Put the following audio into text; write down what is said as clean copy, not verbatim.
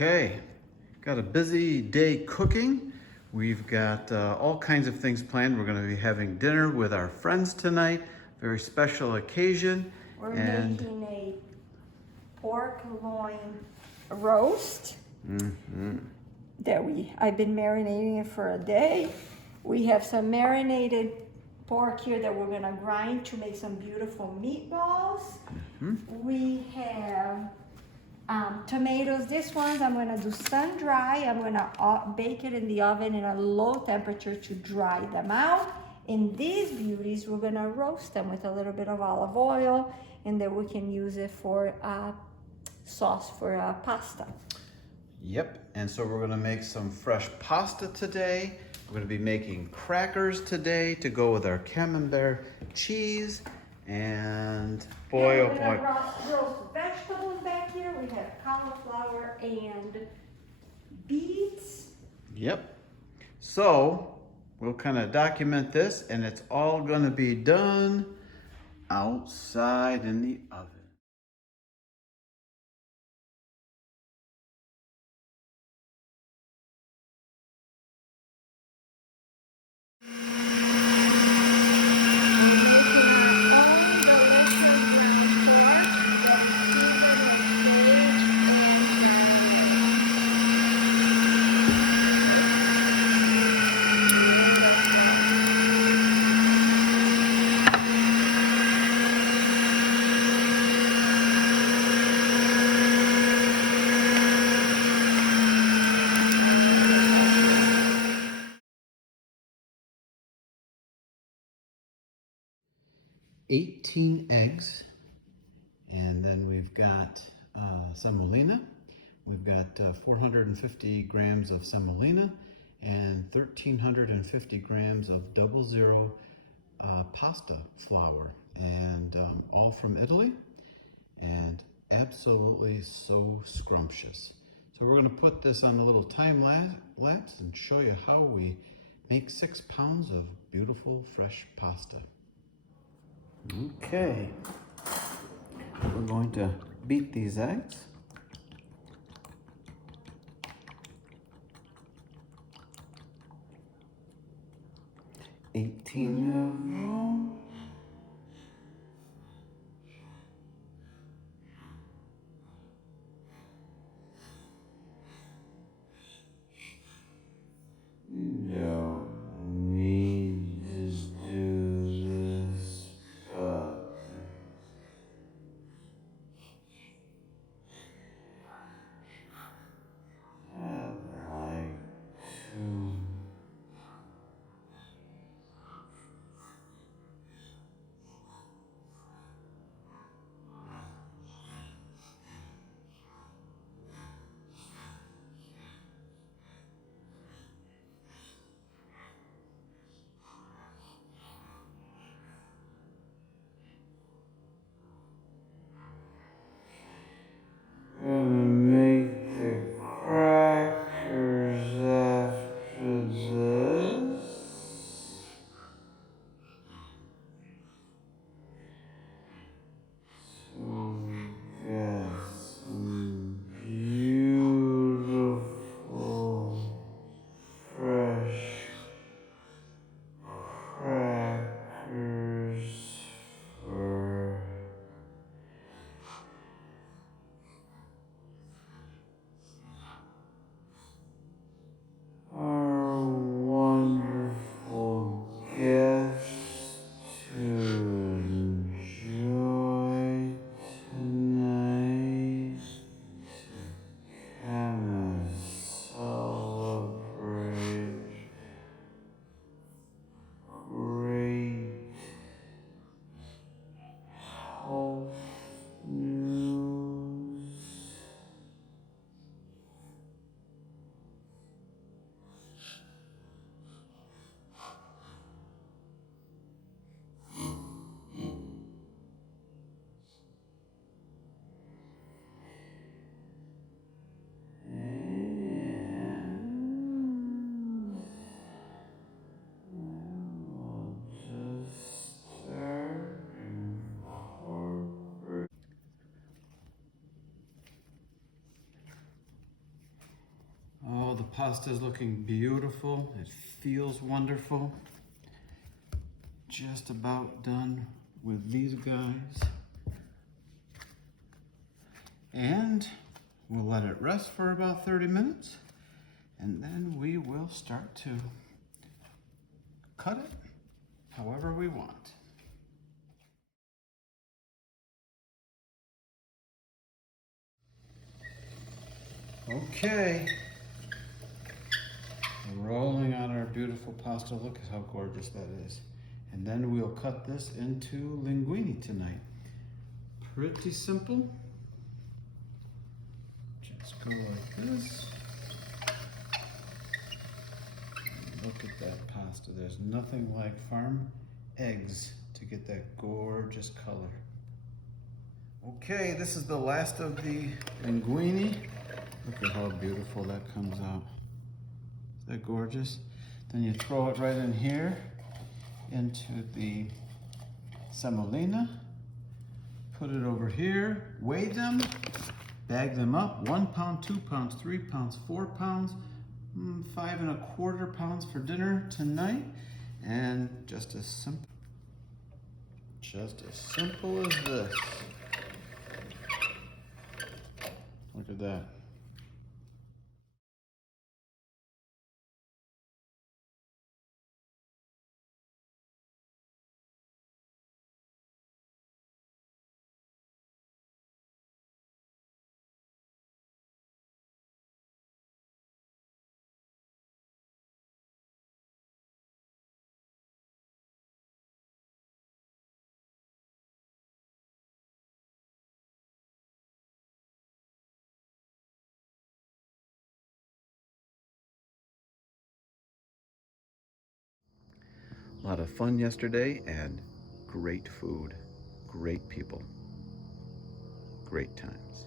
Okay, got a busy day cooking. We've got all kinds of things planned. We're going to be having dinner with our friends tonight. Very special occasion. We're making a pork loin roast that I've been marinating it for a day. We have some marinated pork here that we're gonna grind to make some beautiful meatballs. We have tomatoes. This ones I'm gonna do sun dry. I'm gonna bake it in the oven in a low temperature to dry them out. And these beauties, we're gonna roast them with a little bit of olive oil, and then we can use it for sauce for pasta. Yep, and so we're gonna make some fresh pasta today. We're gonna be making crackers today to go with our camembert cheese. And boy, oh boy. We're gonna roast vegetables back here. We have cauliflower and beets. Yep. So we'll kind of document this, and it's all gonna be done outside in the oven. "18 eggs, and then we've got semolina. We've got 450 grams of semolina and 1,350 grams of 00 pasta flour, and all from Italy, and absolutely so scrumptious. So we're going to put this on a little time lapse and show you how we make 6 pounds of beautiful fresh pasta. Okay, we're going to beat these eggs. Eighteen of them. No, we just do this, but I'd like to. Oh, the pasta is looking beautiful. It feels wonderful. Just about done with these guys. And we'll let it rest for about 30 minutes. And then we will start to cut it however we want. Okay. Rolling on our beautiful pasta. Look at how gorgeous that is. And then we'll cut this into linguine tonight. Pretty simple. Just go like this. Look at that pasta. There's nothing like farm eggs to get that gorgeous color. Okay, this is the last of the linguine. Look at how beautiful that comes out. Is that gorgeous? Then you throw it right in here into the semolina. Put it over here, weigh them, bag them up, 1 pound, 2 pounds, 3 pounds, 4 pounds, 5¼ pounds for dinner tonight. And just as simple as this. Look at that. A lot of fun yesterday and great food, great people, great times.